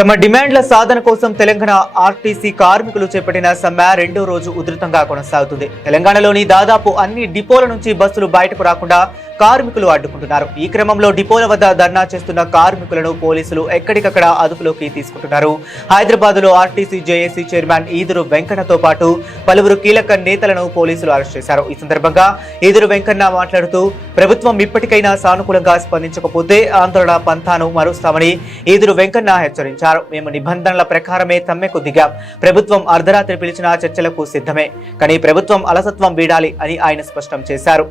తమ డిమాండ్ల సాధన కోసం తెలంగాణ ఆర్టీసీ కార్మికులు చేపట్టిన సమ్మె రెండో రోజు ఉధృతంగా కొనసాగుతుంది. తెలంగాణలోని దాదాపు అన్ని డిపోల నుంచి బస్సులు బయటకు రాకుండా కార్మికులు అడ్డుకుంటున్నారు. ఈ క్రమంలో డిపోల వద్ద ధర్నా చేస్తున్న కార్మికులను పోలీసులు ఎక్కడికక్కడ అదుపులోకి తీసుకుంటున్నారు. హైదరాబాద్ లో ఆర్టీసీ జేఏసీ చైర్మన్ ఈదురు వెంకన్నతో పాటు పలువురు కీలక నేతలను పోలీసులు అరెస్ట్ చేశారు. ఈ సందర్భంగా ఈదురు వెంకన్న మాట్లాడుతూ ప్రభుత్వం ఇప్పటికైనా సానుకూలంగా స్పందించకపోతే ఆందోళన పంథాను మారుస్తామని ఈదురు వెంకన్న హెచ్చరించారు. మేము నిబంధనల ప్రకారమే సమ్మెకు దిగాం. ప్రభుత్వం అర్ధరాత్రి పిలిచిన చర్చలకు సిద్ధమే, కానీ ప్రభుత్వం అలసత్వం వీడాలి అని ఆయన స్పష్టం చేశారు.